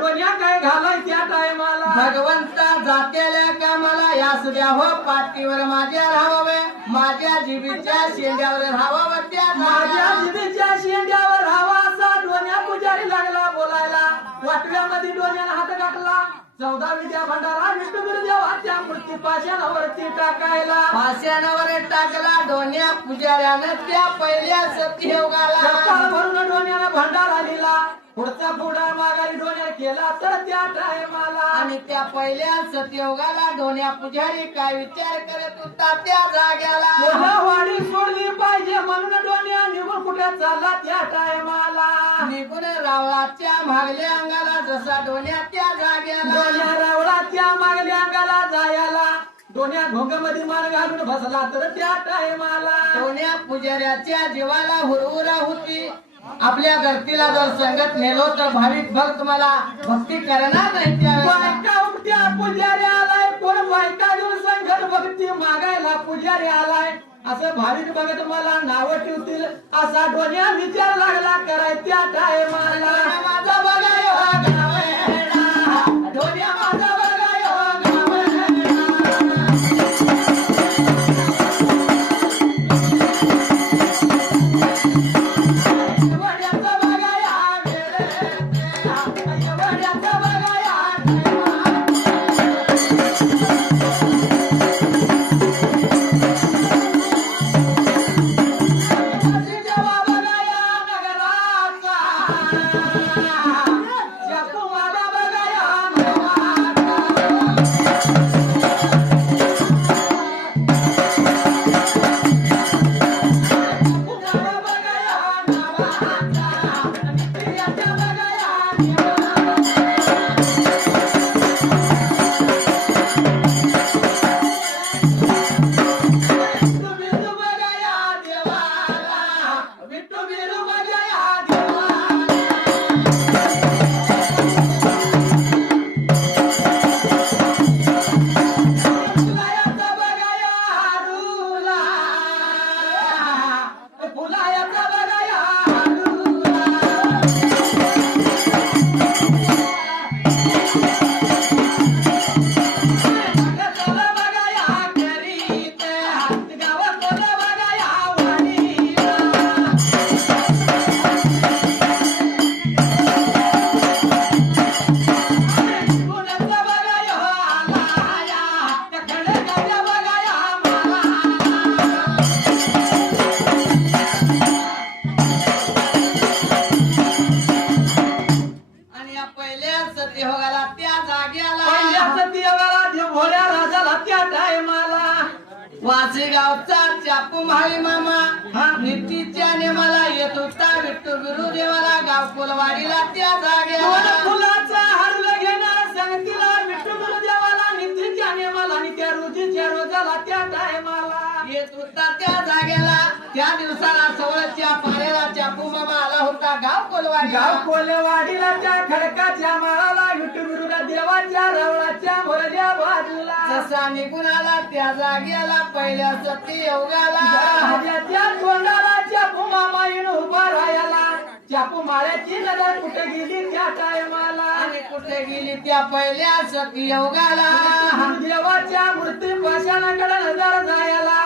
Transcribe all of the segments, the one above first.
डोन्या काय घालाय त्या टायमाला भगवंता जातेल्या कामाला यास द्या हो पाठीवर माझ्या राहावे माझ्या जिबीच्या शेंड्यावर राहावं त्या माझ्या जिभेच्या शेंड्यावर राहावा असा डोन्या पुजारी लागला बोलायला वाटव्यामध्ये डोन्याला हात घातला 14 विद्या भंडारा विष्णू गुरुदेवाच्या मूर्ती पाषाणावरती टाकायला पाषाणावर टाकला डोन्या पुजाऱ्यानं त्या पहिल्या सत्ययुगाला सकाळ भरून डोन्याला भंडारा लिहिला पुढचा पुढा माघारी डोन्या केला तर त्या टायमाला आणि त्या पहिल्या सत्ययुगाला डोन्या पुजारी काय विचार करत होता त्या जाग्याला वाडी सोडली पाहिजे म्हणून डोन्या निघून कुठे चालला त्या टायमाला निघून रावळाच्या मागल्या अंगाला जसा डोन्या त्या जाग्याला डोन्या रावळाच्या मागल्या अंगाला जायला डोन्या ढोंग मध्ये मान घालून बसला तर त्या टायमाला डोन्या पुजाऱ्याच्या जीवाला हुरहुरा होती आपल्या धरतीला जर संगत नेलो तर भाविक भक्त मला भक्ती करणार नाही त्या बायका उठत्या पुजारी आलाय कोण बायका घेऊन संगत भक्ती मागायला पुजारी आलाय असं भाविक भक्त मला नाव ठेवतील असा डोन्या विचार लागला कराय त्या टायमाला माझा बघाय डोन्या माझा बघाय वासेगावचा चापू माळी मामा नीतीच्या नेमाला येत होता विठ्ठल गुरुदेवाला गाव कोलवाडीला त्या जागेला फुलाचा हार घेणार संगतीला विठ्ठल गुरुदेवाला नीतीच्या नेमाला आणि त्या रोजीच्या रोजाला त्या टायमाला येत होता त्या जागेला त्या दिवसाला सवळच्या पाण्याला चापू मामा आला होता गाव कोलवाडीला त्या खडकाच्या माळाला विठ्ठल गुरुदेवाच्या रावळाच्या मोरच्या बाजूला जसा निघून आला त्या जागेला पहिल्या सत्ययुगाला त्या तोंडाला चापू मामा येऊन उभा राहायला चापू माळ्याची नजर कुठे गेली त्या टायमाला आणि कुठे गेली त्या पहिल्या सत्ययुगाला देवाच्या मूर्ती पाषाणाकडे नजर जायला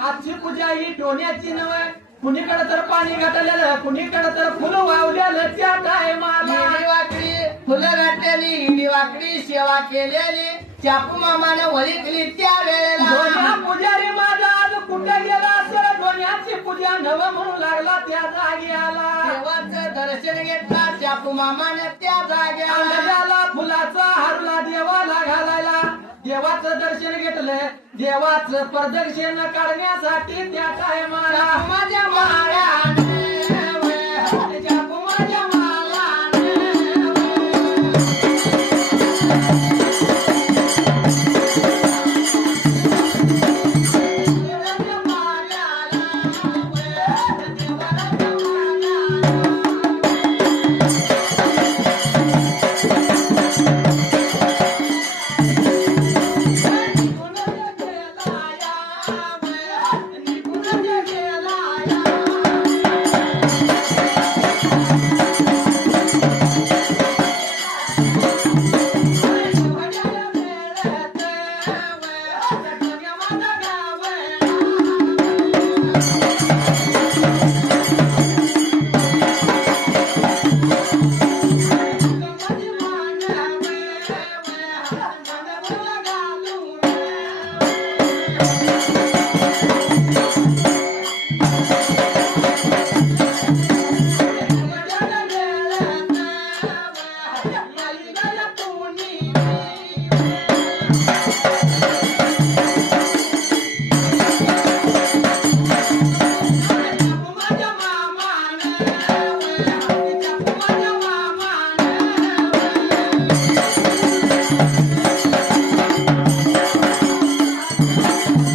आजची पूजा ही डोन्याची नव्हे कुणीकडे तर पाणी घातलेलं कुणीकडे तर फुलं वावलेलं त्या टायमाला वाकडी फुलं घातलेली इडी वाकडी सेवा केलेली चापू मामानं वळीकली त्या वेळेला डोन्या पुजारी माझा आज कुठे गेला असेल डोन्याची पूजा नव म्हणून लागला त्या जागेला देवाचं दर्शन घेतला चापू मामानं त्या जागेला अंगाला फुलाचा हारला देवाला घालायला देवाचं दर्शन घेतलं देवाचं प्रदक्षिण काढण्यासाठी त्या टायमाला माझ्या माळ्याने चापू माझ्या माळ्याने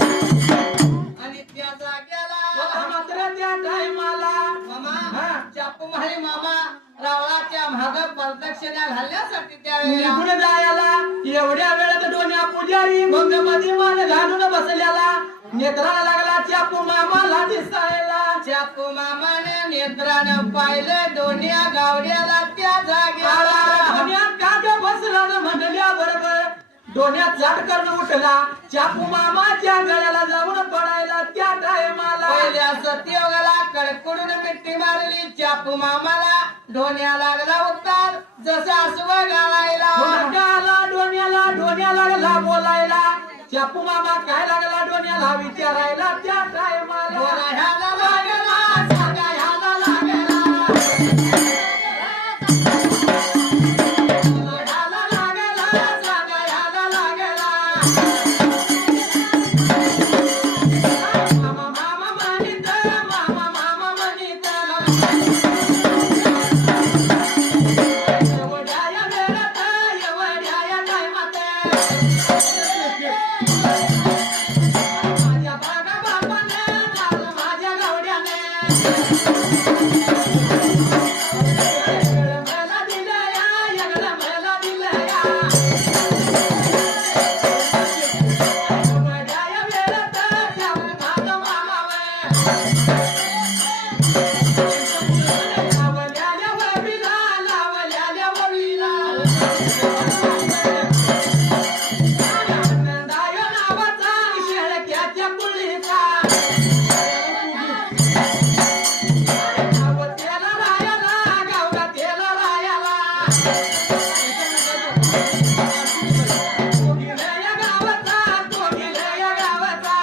आणि त्या जाग्याला मात्र त्या टायमाला मामा चापू माळी मामा रावळाच्या माग प्रदक्षिणा घालण्यासाठी त्यावेळेला निघून जायला एवढ्या वेळेत डोन्या पुजारी भंगमधी मान घालून बसल्याला नेत्राला लागला चापू मामाला दिसायला चापू मामाने नेत्रानं पाहिलं दोन्या गावड्याला त्या जाग्याला डोन्या काग बसला न म्हणल्या बरोबर डोन्या चाट करून उठला चापू मामाच्या गळ्याला जाऊन पडायला त्या टायमाला पहिल्या सत्ययोगाला कडकडून मिट्टी मारली चापू मामाला डोन्या लागला उत्तार जसा अस्व गाळायला डोन्या लागला बोलायला चापू मामा काय लागला डोन्याला विचारायला त्या टायमाला बोला ह्याला लागला सांगा ह्याला लागला ह्याला लागला सांगा ह्याला लागला मामा मामा म्हणीत मामा मामा म्हणीत एवढ्या वेळात एवढ्या टायमात माझ्या बागा बापाने माझ्या गावड्याने मला दिलया एवढं मला दिलया एवढ्या वेळात जाऊन माझा मामावे लावल्याल्या वळीला लावल्याल्या वळीला आनंदाय नावाचा शेळक्याच्या कुळीचा गावाला रायाला गावाला रायाला कोगिलया गावाचा कोगिलया गावाचा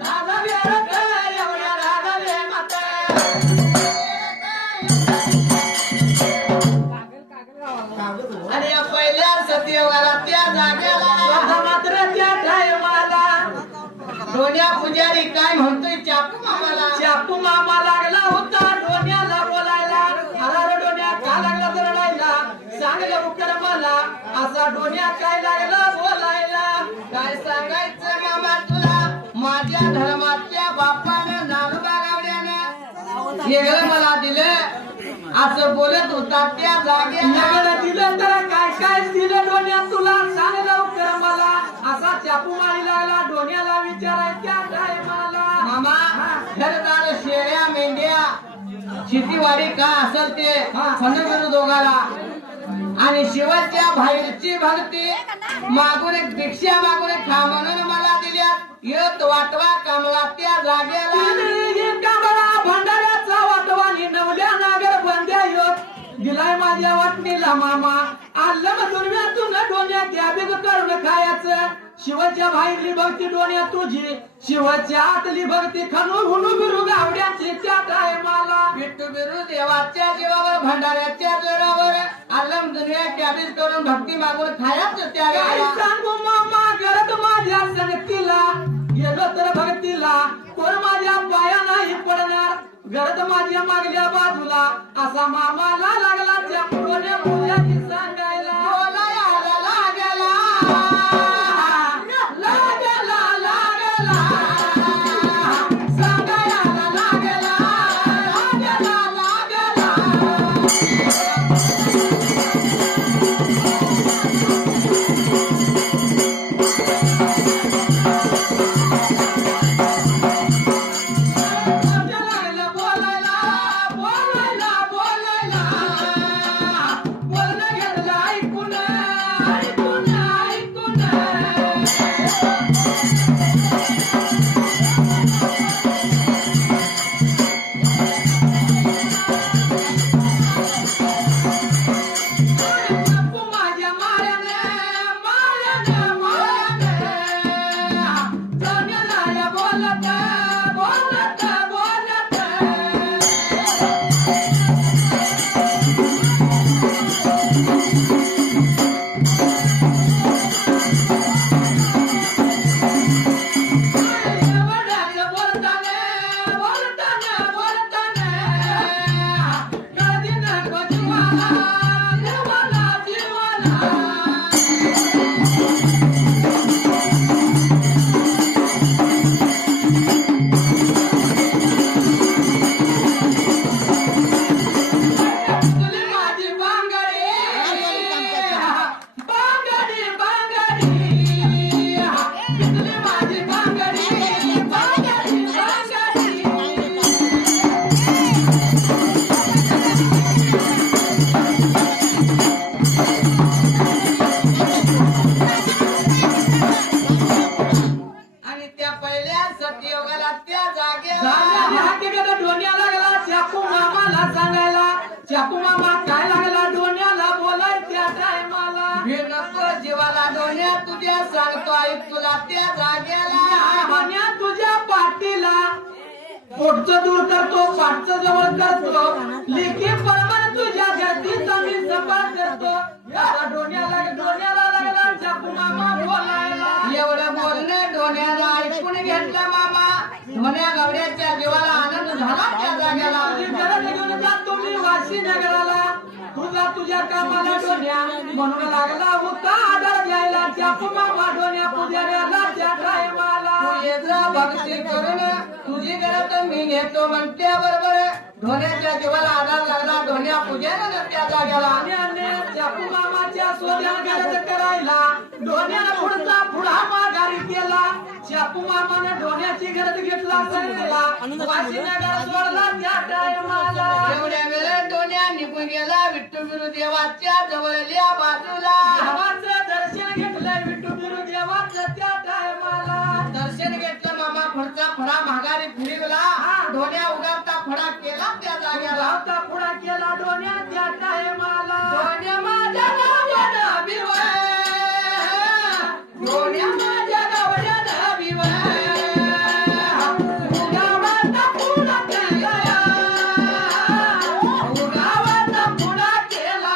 राधा वेळत एवढ्या राधा वे माता आणि या पहिल्या सत्ययोगाला त्या जाग्याला मात्र त्या टायमाला डोन्या पुजारी काय म्हणतोय चापू मामाला चापू मामा लागला होता डोन्याला बोलायला अरे डोन्या का लागला तर रडायला सांग लवकर मला असा डोन्या काय लागला बोलायला काय सांगायचं मामा तुला माझ्या धर्मातल्या बापानं नारोबा गावड्यानं वेगळं मला दिलं असं बोलत होता त्या जागेला नगड दिलं तर काय काय दिलं डोन्या तुला सांग लवकर मला असा चापू मारी लागला डोन्याला विचाराय त्या टायमाला मामा घरदार शेळ्या मेंढ्या शेतीवाडी का असेल ते फनविरू दोघाला आणि शिवाच्या बाहेरची भक्ती मागून एक भिक्षा मागून एक खा म्हणून मला दिल्या येत वाटवा कमला त्या जागेला कमळा भंडाऱ्याचा वाटवा निंडवल्या नागर बंद्या योग दिलाय माझ्या वाटणीला मामा आलं दुर्व्यातून डोन्या त्या बिग करून खायचं शिवाच्या बाहेरली भक्ती डोन्या तुझी शिवाच्या आतली भक्ती खनू हुनू बिरू गावड्याची त्या टायमाला विठ्ठू बिरू देवाच्या जीवावर भंडाऱ्याच्या जोरावर आलम दुनिया कॅबीज करून भक्ती मागून खायचं त्या काय वेळेला सांगू मामा करत माझ्या संगतीला गेलो तर भक्तीला कोण माझ्या पाया नाही पडणार गरज माझ्या मागल्या बाजूला असा मामाला लागला त्या पुढे पूजाची सांगायला बोलायला लागला लागला लागला सांगायला लागला लागला लागला लागला बोलायला बोलायला बोलायला चापू मामा काय लागला डोण्याला बोलाय त्या टायमाला भीड नको जीवाला डोण्या तुझ्या सांगतो ऐक तुला त्या जाग्याला डोण्या तुझ्या पाठीला पोटचं दूर करतो पाठचं जवळ करतो लेखी परमान तुझ्या गर्दीचा मी सांभाळ करतो या डोण्याला लागला चापू मामा बोलायला एवढं बोलणं डोण्याला ऐकून घेतलं मामा डोण्या गवड्याच्या जीवाला आनंद झाला त्या जाग्याला तुझी गरज घेऊन जातो मी वाशी नगराला तुझ्या कामाला डोण्या म्हणून लागला होता आदर द्यायला चापू मामा डोण्या पुजाऱ्याला त्या टायमाला तू ये जा भक्ती करून तुझी गरज मी घेतो म्हणत्या बरोबर डोण्याच्या जीवाला आधार लागला डोण्या पुजाऱ्याला त्या जाग्याला डोण्याने चापू मामाच्या सोन्या गरज करायला डोण्यानं पुढचा पुढा माघारी केला चापू मामाने डोण्याची गरज घेतला सगळ्याला वाशी नगर सोडला त्या टायमाला एवढ्या वेळेत डोण्या निघून गेला विठ्ठल गुरु देवाच्या जवळल्या बाजूला देवाचं दर्शन घेतलंय विठू बिरू देवाचं त्या टायमाला दर्शन घेतलं मामा पुढचा फडा माघारी फिरवला डोण्या उगावता फडा केला त्या जाग्याला लावता पुढा केला डोण्या त्या टायमाला डोण्या माझ्या गावाला बिवय डोण्या माझ्या गावाला बिवय गावाचा पुढा केला गावाचा पुढा केला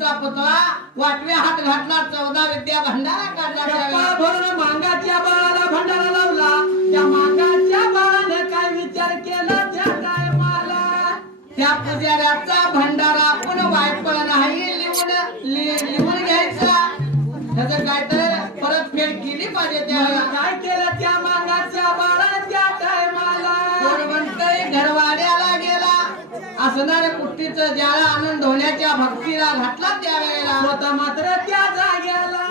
भक्तीचा पुतळा वाटवे हात घातला 14 विद्या भंडारा काढला कपाळ त्यावेळी. भरून मांगाच्या बाळाला भंडारा लावला त्या मांगाच्या बाळाने काय विचार केला त्या टायमाला त्या पुजाऱ्याचा भंडारा आपण वायपळ नाही लिहून घ्यायचा त्याचं काहीतरी परतफेड केली पाहिजे त्यावेळेला. काय केलं त्या मांगाच्या बाळाने त्या टायमाला कोणतरी घरवाड्याला गेला असणारे कुट्टीचं ज्याला आनंद होण्याच्या भक्तीला घातला त्यावेळेला. स्वतः मात्र त्या जाग्याला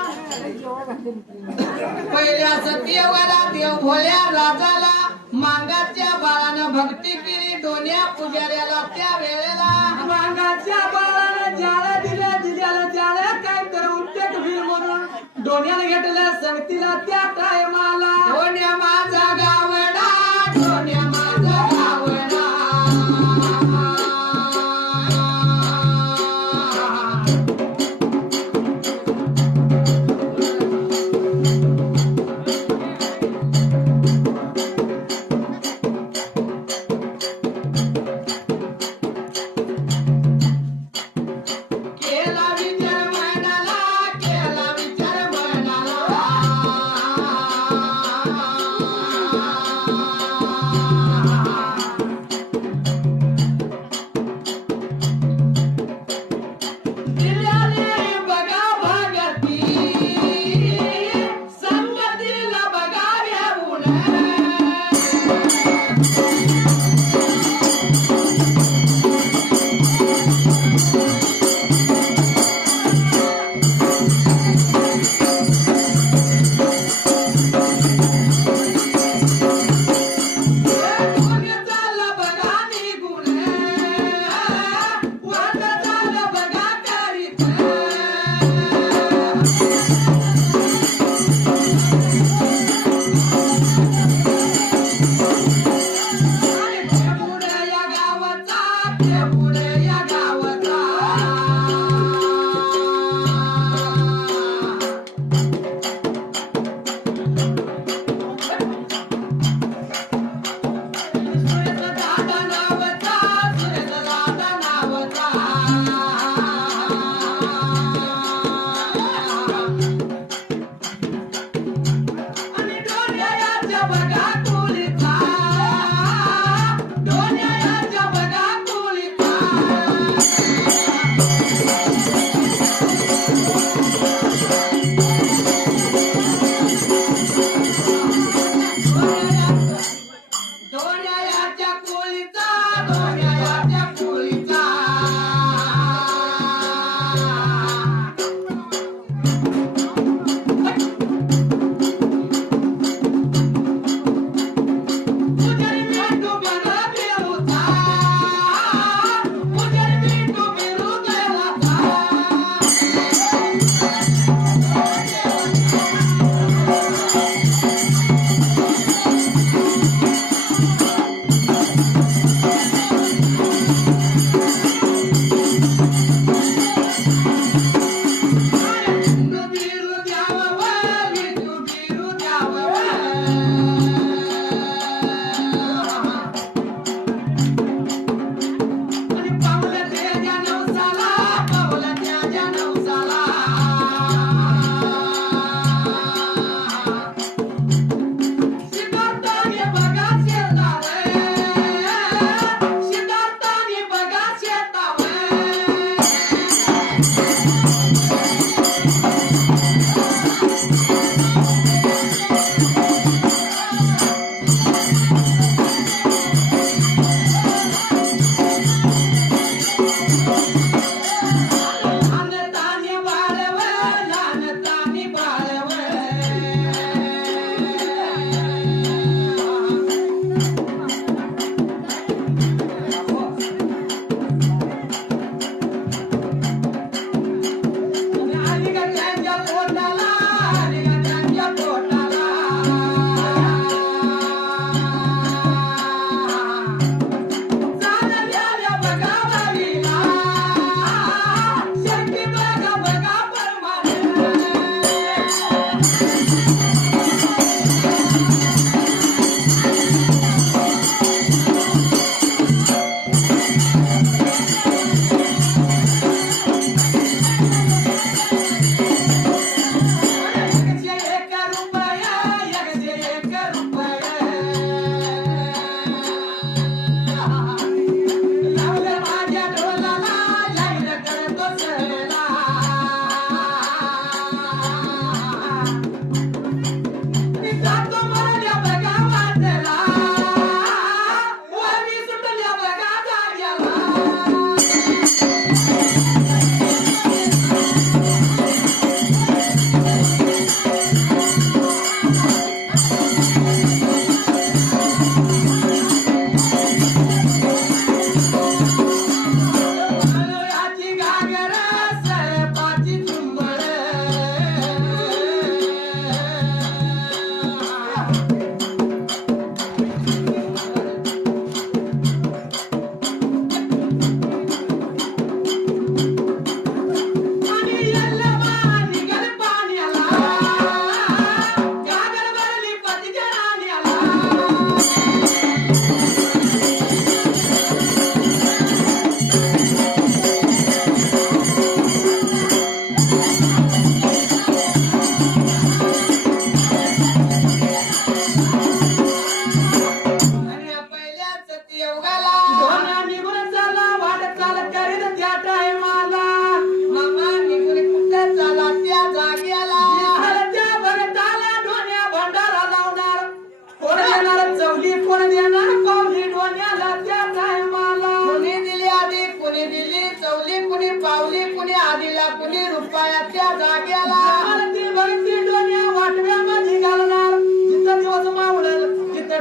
पहिल्या सत्ययुगाला देव भोल्या राजाला मांगाच्या बाळानं भक्ती केली दोन्या पुजाऱ्याला त्या वेळेला. मांगाच्या बाळाने जाळ्या दिल्याला जाळ्या काय तर उलटेट होईल म्हणून डोण्याला घेतलं संगतीला त्या टायमाला दोन्या माझा गावडा दोन्या माझा गावडा केला विचार मनाला केला विचार दिल्याने बघा भगती संगतीला बघा घेऊन झालं बघा निघून वाट झालं बघा करीत पुढे या गावाचा ते पुढे या गावाचा सुरेश दादा नावचा सुरेश दादा नावचा आणि डोण्याच्या बघा कुलीचा डोण्याच्या बघा कुलीचा दोन्याच्या कुलीचा दोन्याच्या कुलीचा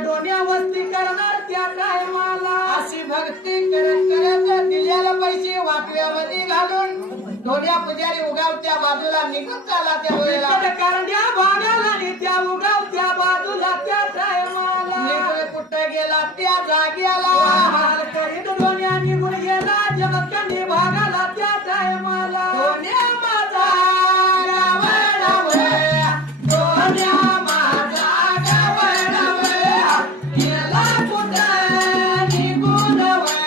डोन्या वस्ती करणार त्या टायमाला अशी भक्ती करत करत दिलेला पैसे वाटव्यामध्ये घालून दोन्या पुजारी उगावत्या बाजूला निघून चालला त्या वेळेला करण्या भागाला आणि त्या उगावत्या बाजूला त्या टायमाला निघून कुठं गेला त्या जाग्याला माल करीत डोन्या निघून गेला जमकंडी भागाला त्या टायमाला दोन्या माझा गावडावे, दोन्या माझा गावडावे, गेला कुठं निघून वे,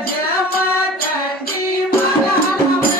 जमकंडी भागाला वे.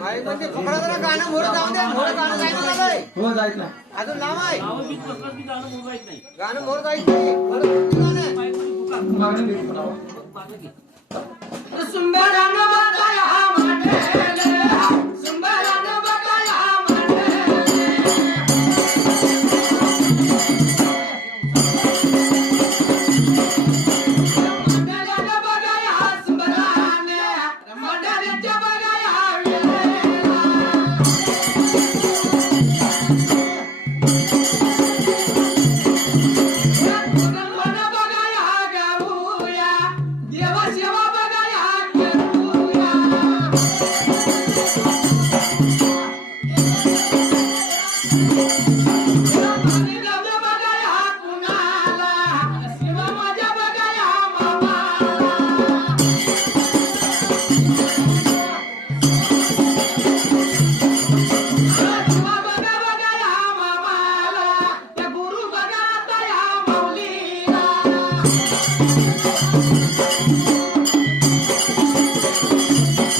गाणं मोर जाऊन द्या मोर गाणं जायचं झालंय हो जायचं नाही अजून लांब आहे गाणं मोर जायचं मागणी घेऊन म्हणावं. सुंदरानं बघाया म्हटले, सुंदरानं बघाया म्हटले. मंडळानं बघाया सुंदराने, मंडळाच्या बघाया वेळेला. कुटुंबानं बघाया गाऊया, देवा सेवा बघाया करूया.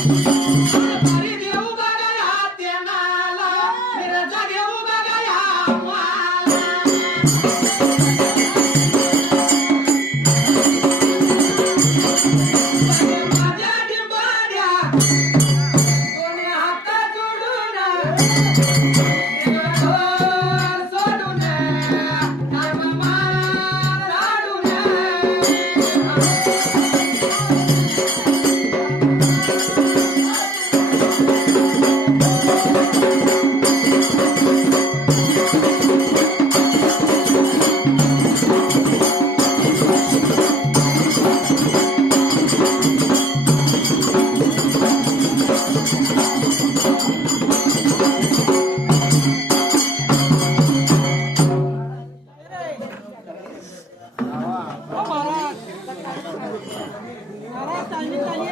बारी देऊ बघा या तेनाला, मिरजा घेऊ बघा या माला. माझ्या डिंबाड्या दोन्ही हात जोडून सोडून काय मामा राडून. टायमिंग झाली